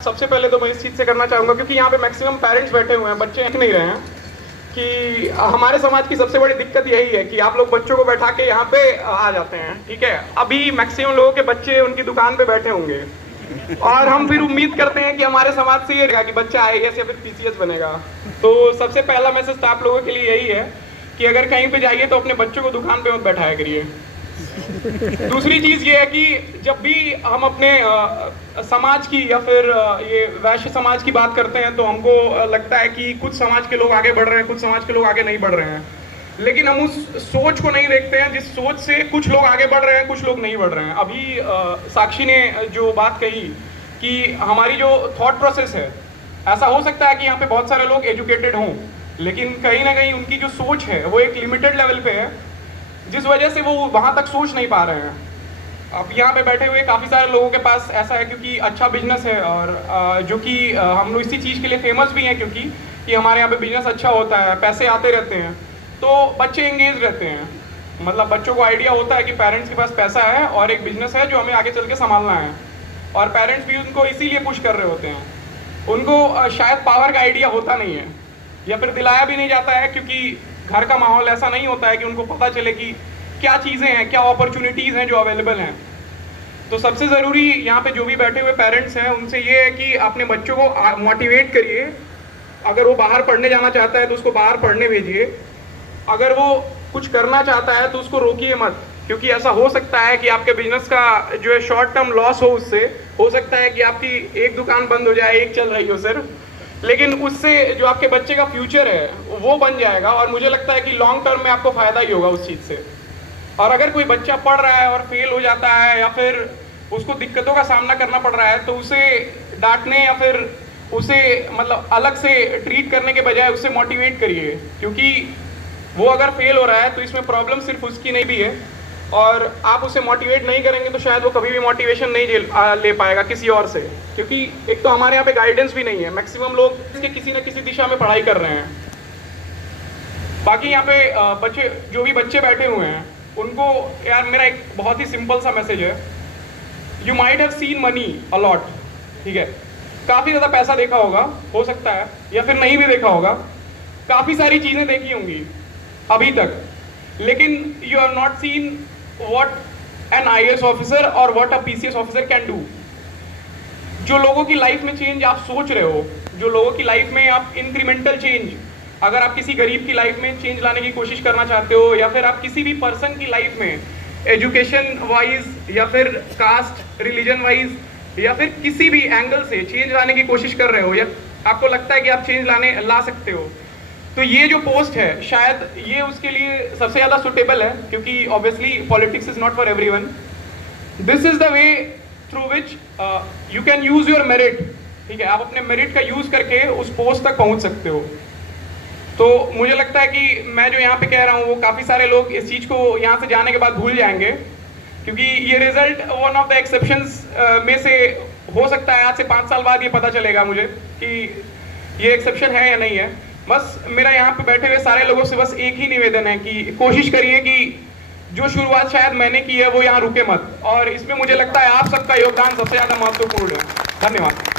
सबसे पहले तो मैं इस चीज़ से करना चाहूँगा, क्योंकि यहाँ पे मैक्सिमम पेरेंट्स बैठे हुए हैं, बच्चे देख नहीं रहे हैं, कि हमारे समाज की सबसे बड़ी दिक्कत यही है कि आप लोग बच्चों को बैठा के यहाँ पे आ जाते हैं। ठीक है, अभी मैक्सिमम लोगों के बच्चे उनकी दुकान पे बैठे होंगे और हम फिर उम्मीद करते हैं कि हमारे समाज से ये रहेगा कि बच्चा आईएएस या फिर पीसीएस बनेगा। तो सबसे पहला मैसेज आप लोगों के लिए यही है कि अगर कहीं पे जाइए तो अपने बच्चों को दुकान पे मत बैठाया करिए। दूसरी चीज ये है कि जब भी हम अपने समाज की या फिर ये वैश्य समाज की बात करते हैं तो हमको लगता है कि कुछ समाज के लोग आगे बढ़ रहे हैं, कुछ समाज के लोग आगे नहीं बढ़ रहे हैं, लेकिन हम उस सोच को नहीं देखते हैं जिस सोच से कुछ लोग आगे बढ़ रहे हैं, कुछ लोग नहीं बढ़ रहे हैं। अभी साक्षी ने जो बात कही कि हमारी जो थॉट प्रोसेस है, ऐसा हो सकता है कि यहाँ पे बहुत सारे लोग एजुकेटेड हों, लेकिन कहीं ना कहीं उनकी जो सोच है वो एक लिमिटेड लेवल पे है, जिस वजह से वो वहाँ तक सोच नहीं पा रहे हैं। अब यहाँ पे बैठे हुए काफ़ी सारे लोगों के पास ऐसा है क्योंकि अच्छा बिजनेस है, और जो कि हम लोग इसी चीज़ के लिए फेमस भी हैं, क्योंकि कि हमारे यहाँ पे बिजनेस अच्छा होता है, पैसे आते रहते हैं, तो बच्चे एंगेज रहते हैं। मतलब बच्चों को आइडिया होता है कि पेरेंट्स के पास पैसा है और एक बिजनेस है जो हमें आगे चल के संभालना है, और पेरेंट्स भी उनको इसीलिए पुश कर रहे होते हैं। उनको शायद पावर का आइडिया होता नहीं है या फिर दिलाया भी नहीं जाता है, क्योंकि घर का माहौल ऐसा नहीं होता है कि उनको पता चले कि क्या चीज़ें हैं, क्या अपॉर्चुनिटीज़ हैं जो अवेलेबल हैं। तो सबसे ज़रूरी यहाँ पे जो भी बैठे हुए पेरेंट्स हैं उनसे ये है कि अपने बच्चों को मोटिवेट करिए। अगर वो बाहर पढ़ने जाना चाहता है तो उसको बाहर पढ़ने भेजिए, अगर वो कुछ करना चाहता है तो उसको रोकिए मत, क्योंकि ऐसा हो सकता है कि आपके बिजनेस का जो है शॉर्ट टर्म लॉस हो, उससे हो सकता है कि आपकी एक दुकान बंद हो जाए, एक चल रही हो सिर्फ, लेकिन उससे जो आपके बच्चे का फ्यूचर है वो बन जाएगा, और मुझे लगता है कि लॉन्ग टर्म में आपको फ़ायदा ही होगा उस चीज़ से। और अगर कोई बच्चा पढ़ रहा है और फेल हो जाता है या फिर उसको दिक्कतों का सामना करना पड़ रहा है, तो उसे डांटने या फिर उसे मतलब अलग से ट्रीट करने के बजाय उससे मोटिवेट करिए, क्योंकि वो अगर फेल हो रहा है तो इसमें प्रॉब्लम सिर्फ उसकी नहीं भी है, और आप उसे मोटिवेट नहीं करेंगे तो शायद वो कभी भी मोटिवेशन नहीं ले पाएगा किसी और से, क्योंकि एक तो हमारे यहाँ पे गाइडेंस भी नहीं है। मैक्सिमम लोग इसके किसी न किसी दिशा में पढ़ाई कर रहे हैं। बाकी यहाँ पे बच्चे जो भी बच्चे बैठे हुए हैं उनको यार मेरा एक बहुत ही सिंपल सा मैसेज है, you might have seen money a lot, ठीक है, काफ़ी ज़्यादा पैसा देखा होगा, हो सकता है, या फिर नहीं भी देखा होगा, काफ़ी सारी चीज़ें देखी होंगी अभी तक, लेकिन you have not seen what an IAS officer और what a PCS officer can do. जो लोगों की लाइफ में चेंज आप सोच रहे हो, जो लोगों की लाइफ में आप इंक्रीमेंटल चेंज, अगर आप किसी गरीब की लाइफ में चेंज लाने की कोशिश करना चाहते हो, या फिर आप किसी भी पर्सन की लाइफ में एजुकेशन वाइज या फिर कास्ट रिलीजन वाइज या फिर किसी भी एंगल से चेंज लाने की कोशिश कर रहे हो, या आपको लगता है कि आप चेंज ला सकते हो, तो ये जो पोस्ट है शायद ये उसके लिए सबसे ज़्यादा सुटेबल है, क्योंकि obviously politics is not for everyone. This is the way through which you can use your merit. ठीक है, आप अपने मेरिट का यूज करके उस पोस्ट तक पहुंच सकते हो। तो मुझे लगता है कि मैं जो यहाँ पे कह रहा हूँ वो काफ़ी सारे लोग इस चीज़ को यहाँ से जाने के बाद भूल जाएंगे, क्योंकि ये result one of the exceptions में से हो सकता है। आज से 5 साल बाद ये पता चलेगा मुझे कि ये एक्सेप्शन है या नहीं है। बस मेरा यहाँ पे बैठे हुए सारे लोगों से बस एक ही निवेदन है कि कोशिश करिए कि जो शुरुआत शायद मैंने की है वो यहाँ रुके मत, और इसमें मुझे लगता है आप सबका योगदान सबसे ज़्यादा महत्वपूर्ण है। धन्यवाद।